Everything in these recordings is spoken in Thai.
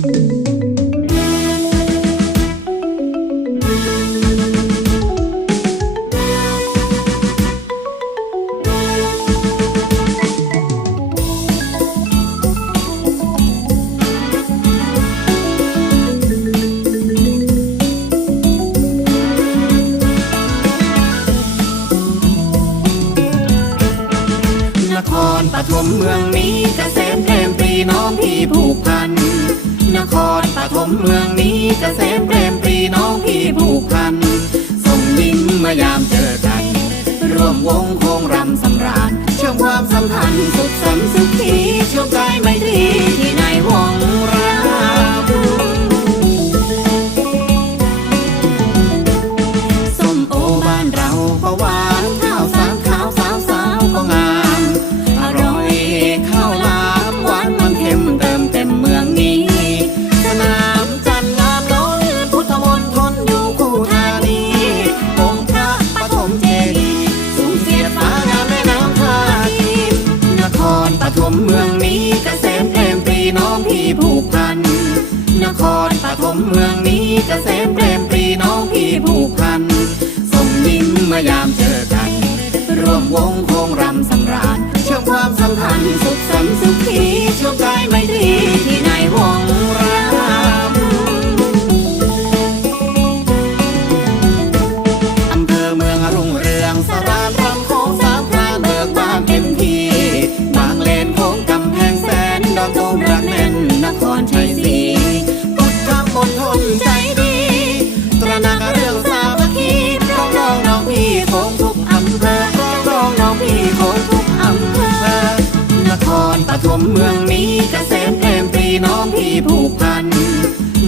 นครปฐมเมืองนี้เกษมเปรมปีน้องพี่ผูกพัน นครปฐมเมืองนี้เกษมเปรมปรีน้องพี่ผูกพัน ส่งยิ้มมายามเจอกัน ร่วมวงโคงรำสำราญ เชื่อมความสัมพันธ์สุขสันต์สุขีเชื่อมใจไมตรี ครปฐมเมืองนี้เกษมเปรมปรีน้องพี่ผูกพันส่งยิ้มมาอยามเจอกัน ร่วมวงโคงรำสำราญเชื่อมความสัมพันธ์สุขสันต์สุขีเชื่อมใจไม่ดีที่ในวงร เมืองนี้กเกษมเปรมปรีน้องพี่ผูกพัน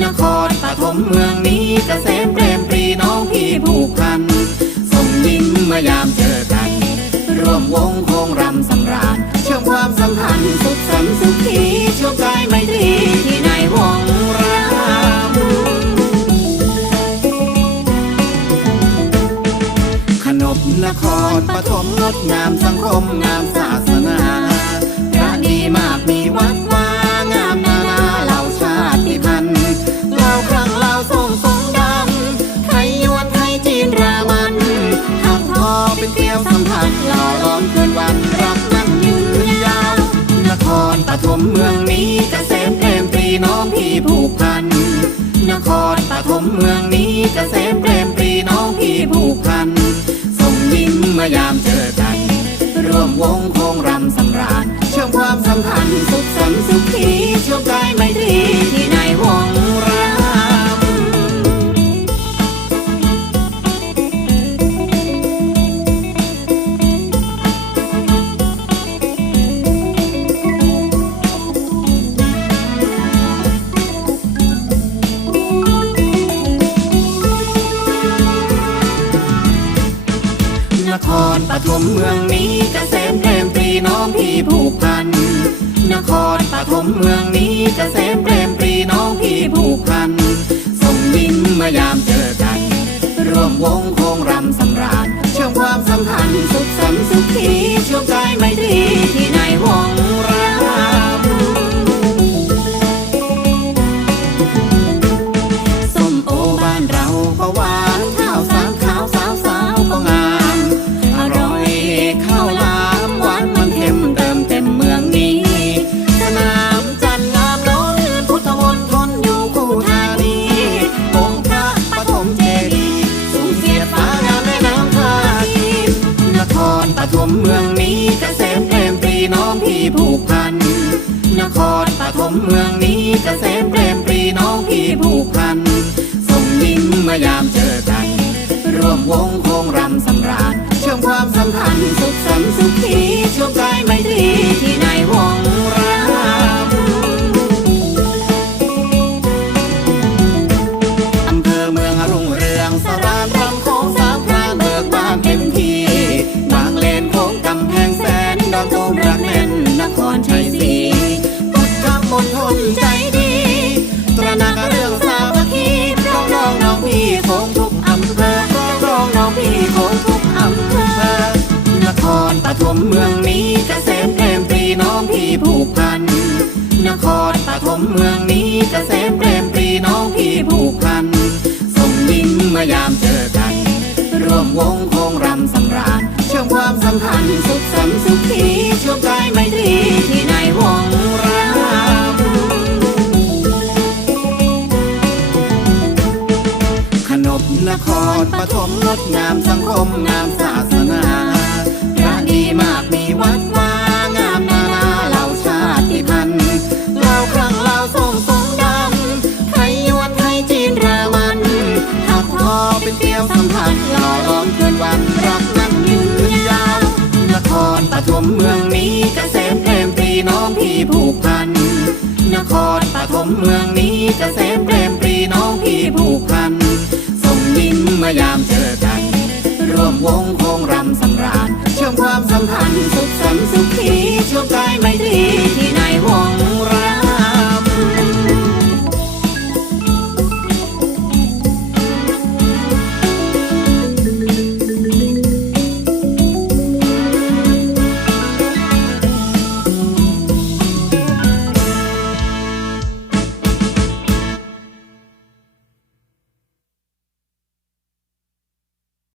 นครปฐมเมืองนี้กเกษมเปรมปรีน้องพี่ผูกพัน ส่งยิ้มมื่อยามเจอกัน ร่วมวงโคงรำสำราญ เชื่อมความสัมพันธ์สุขสันต์สุขีเชื่อมใจไมตรีที่ในวงรำขนบนครปฐมงดงามสังคมงามศาสนา มากมีวัดวางามนานาเหล่าชาติพันธุ์เหล่าครั้งเหล่าทรงทรงดำไทยยวนไทยจีนรามันหักทอเป็นเกลียวสัมผัสหล่อล้อมคืนวันรักนั้นยืนยาวนครปฐมเมืองนี้เกษมเปรมปรีน้องพี่ผูกพัน นครปฐมเมืองนี้เกษมเปรมปรีน้องพี่ผูกพันส่งยิ้มเมื่อยามเจอกัน ร่วมวงโคงรำสำราญ พันธ์สุขสันต์สุข นครปฐมเมืองนี้กเกษมเปรมปรีน้องพี่ผูกพัน นครปฐมเมืองนี้กเกษมเปรมปรีน้องพี่ผูกพัน ส่งยิ้มมื่อยามเจอกัน ร่วมวงโคงรำสำราญเชื่อมความสัมพันธ์สุขสันต์สุขีเชื่อมใจไมตรีที่ในวงรำ ผูกพัน นครปฐมเมืองนี้เกษมเปรมปรีน้องพี่ผูกพัน ส่งยิ้มมายามเจอกัน ร่วมวงโคงรำสำราญเชื่อมความสัมพันธ์สุ โคงทุกอำเภอร้องน้องพี่โคงทุกอำเภอนครปฐมเมืองนี้เกษมเปรมปรีน้องพี่ผูกพัน นครปฐมเมืองนี้เกษมเปรมปรีน้องพี่ผูกพันส่งยิ้มเมื่อยามเจอกัน ร่วมวงโคงรำสำราญเชื่อมความสัมพันธ์สุขสันต์สุขี ปฐมงดงามสังคมงามศาสนาพระดีมากมีวัดวางามนานาเหล่าชาติพันธุ์เหล่าครั้งเหล่าทรงทรงดำไทยยวนไทยจีนรามันหักทอเป็นเกลียวสัมพันธ์หล่อล้อมคืนวันรักนั้นยืนยาวนครปฐมเมืองนี้เกษมเปรมปรีน้องพี่ผูกพันนครปฐมเมืองนี้เกษมเปร ร่